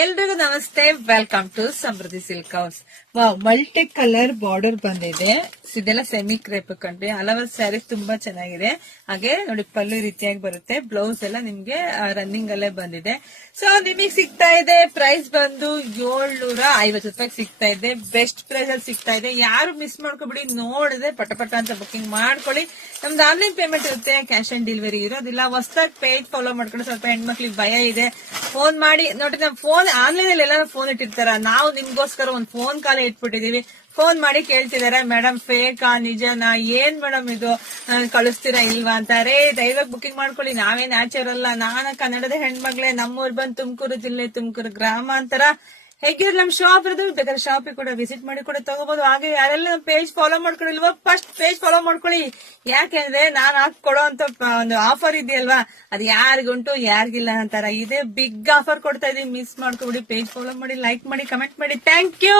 ಎಲ್ರಿಗೂ ನಮಸ್ತೆ, welcome to Samriddhi silk house. Wow, multi colour border ಬಂದಿದೆ. ಇದೆಲ್ಲ ಸೆಮಿ ಕ್ರೇಪ್ ಕಂಡ್ರಿ. ಹಲವಾರು ಸ್ಯಾರೀಸ್ ತುಂಬಾ ಚೆನ್ನಾಗಿದೆ. ಹಾಗೆ ನೋಡಿ, ಪಲ್ಲು ರೀತಿಯಾಗಿ ಬರುತ್ತೆ. ಬ್ಲೌಸ್ ಎಲ್ಲ ನಿಮ್ಗೆ ರನ್ನಿಂಗ್ ಅಲ್ಲೇ ಬಂದಿದೆ. ಸೊ ನಿಮಗೆ ಸಿಗ್ತಾ ಇದೆ ಪ್ರೈಸ್ ಬಂದು 750 ರೂಪಾಯಿ ಸಿಗ್ತಾ ಇದೆ. ಬೆಸ್ಟ್ ಪ್ರೈಸ್ ಅಲ್ಲಿ ಸಿಗ್ತಾ ಇದೆ. ಯಾರು ಮಿಸ್ ಮಾಡ್ಕೊಬಿಡಿ, ನೋಡಿದ್ರೆ ಪಟ ಅಂತ ಬುಕಿಂಗ್ ಮಾಡ್ಕೊಳ್ಳಿ. ನಮ್ದು ಆನ್ಲೈನ್ ಪೇಮೆಂಟ್ ಇರುತ್ತೆ, ಕ್ಯಾಶ್ ಆನ್ ಡೆಲಿವರಿ ಇರೋದಿಲ್ಲ. ಹೊಸದಾಗಿ ಪೇಜ್ ಫಾಲೋ ಮಾಡ್ಕೊಂಡು ಸ್ವಲ್ಪ ಹೆಣ್ಮಕ್ಳಿಗೆ ಭಯ ಇದೆ. ಫೋನ್ ಮಾಡಿ ನೋಡಿ, ನಮ್ ಫೋನ್ ಆನ್ಲೈನ್ ಅಲ್ಲಿ ಎಲ್ಲಾರು ಫೋನ್ ಇಟ್ಟಿರ್ತಾರ. ನಾವು ನಿಮ್ಗೋಸ್ಕರ ಒಂದ್ ಫೋನ್ ಕಾಲ್ ಇಟ್ಬಿಟ್ಟಿದೀವಿ. ಫೋನ್ ಮಾಡಿ ಕೇಳ್ತಿದಾರೆ, ಮೇಡಮ್ ಫೇಕಾ ನಿಜನಾ, ಏನ್ ಮೇಡಮ್ ಇದು ಕಳಿಸ್ತೀರಾ ಇಲ್ವಾ ಅಂತಾರೆ. ದಯವಾಗಿ ಬುಕಿಂಗ್ ಮಾಡ್ಕೊಳ್ಳಿ. ನಾವೇ ನ್ಯಾಚುರಲ್, ನಾನು ಕನ್ನಡದ ಹೆಣ್ಮಗ್ಳೆ. ನಮ್ಮೂರ್ ಬಂದು ತುಮಕೂರು ಜಿಲ್ಲೆ, ತುಮಕೂರು ಗ್ರಾಮಾಂತರ. ಹೇಗಿರಲಿ, ನಮ್ ಶಾಪ್ ಇರೋದು, ಬೇಕಾದ್ರೆ ಶಾಪಿಗೆ ಕೂಡ ವಿಸಿಟ್ ಮಾಡಿ ಕೂಡ ತಗೋಬಹುದು. ಹಾಗೆ ಯಾರೆಲ್ಲ ನಮ್ ಪೇಜ್ ಫಾಲೋ ಮಾಡ್ಕೊಂಡಿಲ್ವೋ, ಫಸ್ಟ್ ಪೇಜ್ ಫಾಲೋ ಮಾಡ್ಕೊಳ್ಳಿ. ಯಾಕೆಂದ್ರೆ ನಾನ್ ಹಾಕೊಡೋ ಅಂತ ಒಂದು ಆಫರ್ ಇದೆಯಲ್ವಾ, ಅದು ಯಾರಿಗುಂಟು ಯಾರಿಗಿಲ್ಲ ಅಂತಾರ. ಇದೇ ಬಿಗ್ ಆಫರ್ ಕೊಡ್ತಾ ಇದೀವಿ. ಮಿಸ್ ಮಾಡ್ಕೊಬಿಡಿ. ಪೇಜ್ ಫಾಲೋ ಮಾಡಿ, ಲೈಕ್ ಮಾಡಿ, ಕಮೆಂಟ್ ಮಾಡಿ. Thank you.